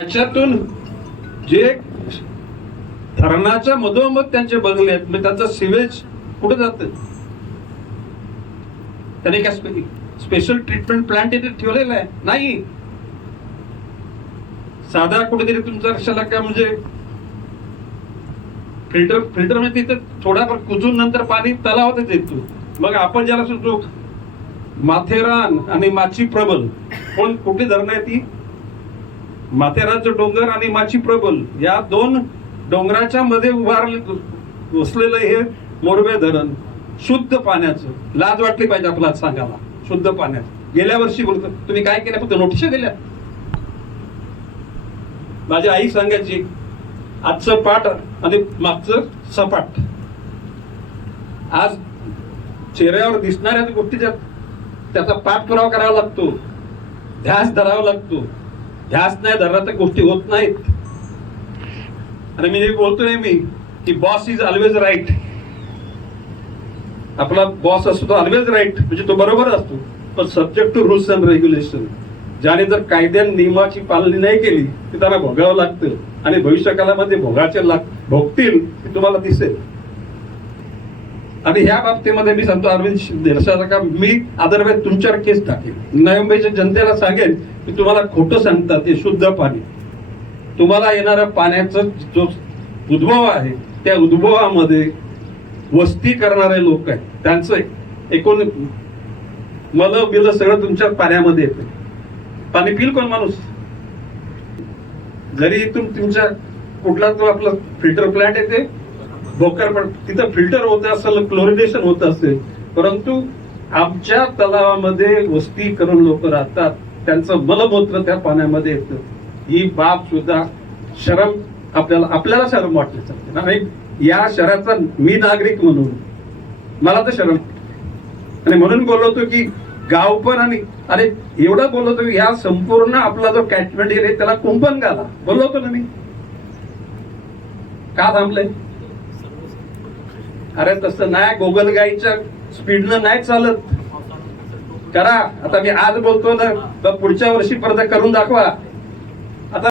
त्याच्यातून जे धरणाच्या मधोमध त्यांचे बंगले आहेत, म्हणजे त्यांचं सिवेज कुठे जातं? त्याने काय स्पेशल ट्रीटमेंट प्लांट इथे ठेवलेला आहे? नाही. साधा कुठेतरी तुमचा कशाला काय म्हणजे फिल्टर म्हणजे तिथे थोडाफार कुजून नंतर पाणी तलावातच येतो. मग आपण ज्याला सुचतो माथेरान आणि माची प्रबल, कोण कुठली धरणं आहे ती? माथेरानचं डोंगर आणि माची प्रबल या दोन डोंगराच्या मध्ये उभारले वसलेलं हे मोरबे धरण शुद्ध पाण्याचं. लाज वाटली पाहिजे आपल्याला सांगायला. शुद्ध पाण्याचं गेल्या वर्षी बोलतो तुम्ही काय केलं? फक्त नोटिसा दिल्या. माझी आई सांगायची आजचं पाठ आणि मागचं सपाट. आज चेहऱ्यावर दिसणाऱ्या गोष्टीच्या त्याचा पाठपुरावा करावा लागतो, ध्यास धरावा लागतो. ध्यास नाही धरला तर गोष्टी होत नाहीत. आणि मी बोलतोय की बॉस इज ऑलवेज राईट. आपला बॉस असतो तो ऑलवेज राईट, म्हणजे तो बरोबर असतो. पण subject to rules and regulation. ज्याने जर कायद्या नियमाची पालनी नाही केली तर त्यांना भोगावं लागतं. आणि भविष्यकाळामध्ये भोगतील हे तुम्हाला दिसेल. आणि ह्या बाबतीमध्ये मी सांगतो अरविंद शिंदे का मी अदरवाईज तुमच्यावर केस टाकेल. नवी जनतेला सांगेल की तुम्हाला खोटं सांगतात. हे शुद्ध पाणी तुम्हाला येणाऱ्या पाण्याचा जो उद्भव आहे त्या उद्भवामध्ये वस्ती करणारे लोक आहेत, त्यांचं एकूण मल बिल सगळं तुमच्या पाण्यामध्ये येतं. पाणी पिल कोण माणूस? जरी इथून तुमच्या कुठला तो आपला फिल्टर प्लांट येते भोकर, पण तिथं फिल्टर होत असेल, क्लोरिनेशन होत असेल, परंतु आमच्या तलावामध्ये वस्ती करून लोक राहतात, त्यांचं मलमूत्र त्या पाण्यामध्ये येतं. ही बाब सुद्धा शरम आपल्याला शरम वाटली. आणि या शहराचा मी नागरिक म्हणून मला तर शरम. आणि म्हणून बोललो होतो की गाव पण आणि एवढं बोललो होतो की या संपूर्ण आपला जो कॅचमेंट एरिया आहे त्याला कुंपण घाला बोललो होतो ना मी. का थांबलंय? अरे तसं नाही, गोगलगाईच्या स्पीडनं नाही चालत. करा. आता मी आज बोलतो ना, तर पुढच्या वर्षी परत करून दाखवा.